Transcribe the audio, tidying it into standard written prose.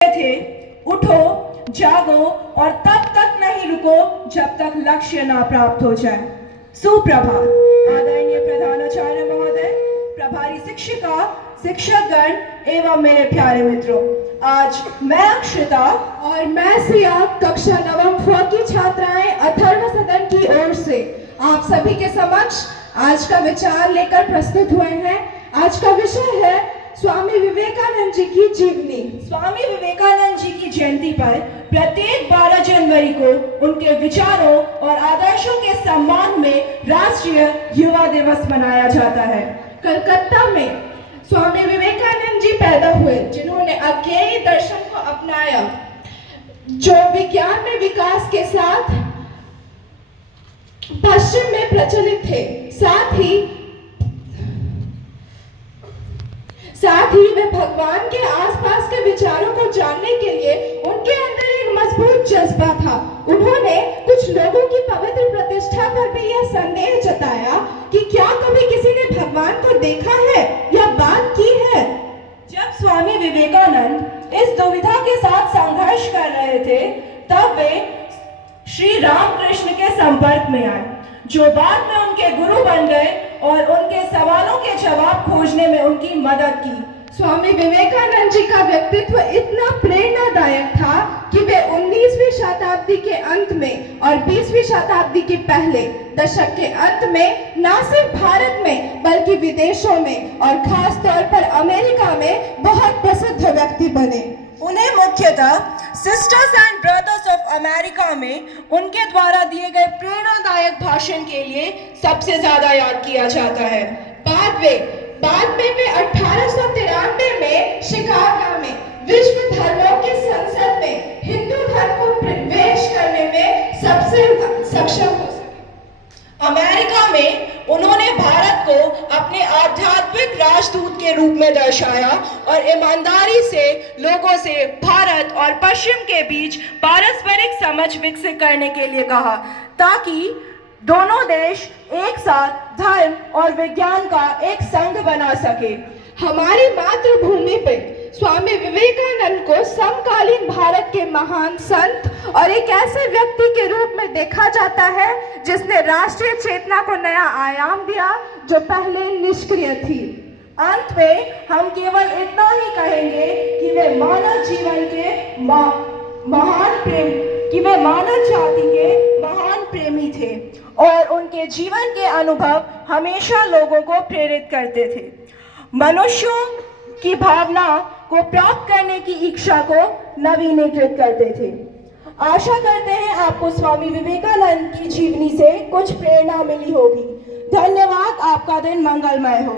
थे, उठो, जागो और तब तक नहीं रुको जब तक लक्ष्य ना प्राप्त हो जाए। सुप्रभात आदरणीय प्रधानाचार्य महोदय, प्रभारी शिक्षिका, शिक्षकगण एवं मेरे प्यारे मित्रों। आज मैं अक्षिता और मैं सिया कक्षा नवम फ की छात्राएं अथर्व सदन की ओर से आप सभी के समक्ष आज का विचार लेकर प्रस्तुत हुए हैं। आज का विषय है स्वामी विवेकानंद जी की जीवनी। स्वामी विवेकानंद जी की जयंती पर प्रत्येक 12 जनवरी को उनके विचारों और आदर्शों के सम्मान में राष्ट्रीय युवा दिवस मनाया जाता है। कलकत्ता में स्वामी विवेकानंद जी पैदा हुए, जिन्होंने अज्ञेय दर्शन को अपनाया, जो विज्ञान में विकास के साथ पश्चिम में प्रचलित थे। साथ ही वे भगवान के आसपास के विचारों को जानने के लिए उनके अंदर एक मजबूत जज्बा था। उन्होंने कुछ लोगों की पवित्र प्रतिष्ठा पर भी यह संदेह जताया कि क्या कभी किसी ने भगवान को देखा है या बात की है। जब स्वामी विवेकानंद इस दुविधा के साथ संघर्ष कर रहे थे, तब वे श्री रामकृष्ण के संपर्क में आए, जो बाद में उनके गुरु बन गए और उनके सवालों के जवाब खोजने में उनकी मदद की। स्वामी विवेकानंद जी का व्यक्तित्व इतना प्रेरणादायक था कि वे 19वीं शताब्दी के अंत में और 20वीं शताब्दी के पहले दशक के अंत में न सिर्फ भारत में बल्कि विदेशों में और खास तौर पर अमेरिका में बहुत प्रसिद्ध व्यक्ति बने। उन्हें मुख्यतः sisters and brothers of America में उनके द्वारा दिए गए प्रेरणादायक भाषण के लिए सबसे ज्यादा याद किया जाता है। बाद में वे 1893 में शिकागो में विश्व धर्मों की संसद में हिंदू धर्म को प्रवेश करने में सबसे सक्षम हो सके। अमेरिका में उन्होंने भारत को अपने आध्यात्मिक राजदूत के रूप में दर्शाया और ईमानदारी से लोगों से भारत और पश्चिम के बीच पारस्परिक समझ विकसित करने के लिए कहा, ताकि दोनों देश एक साथ धर्म और विज्ञान का एक संघ बना सके। हमारी मातृभूमि पर स्वामी विवेकानंद को समकालीन भारत के महान संत और एक ऐसे व्यक्ति के रूप में देखा जाता है जिसने राष्ट्रीय चेतना को नया आयाम दिया, जो पहले निष्क्रिय थी। अंत में हम केवल इतना ही कहेंगे कि वे मानव जीवन के मानव जाति के महान प्रेमी थे और उनके जीवन के अनुभव हमेशा लोगों को प्रेरित करते थे, मनुष्यों की भावना को प्राप्त करने की इच्छा को नवीनीकृत करते थे। आशा करते हैं आपको स्वामी विवेकानंद की जीवनी से कुछ प्रेरणा मिली होगी। धन्यवाद। आपका दिन मंगलमय हो।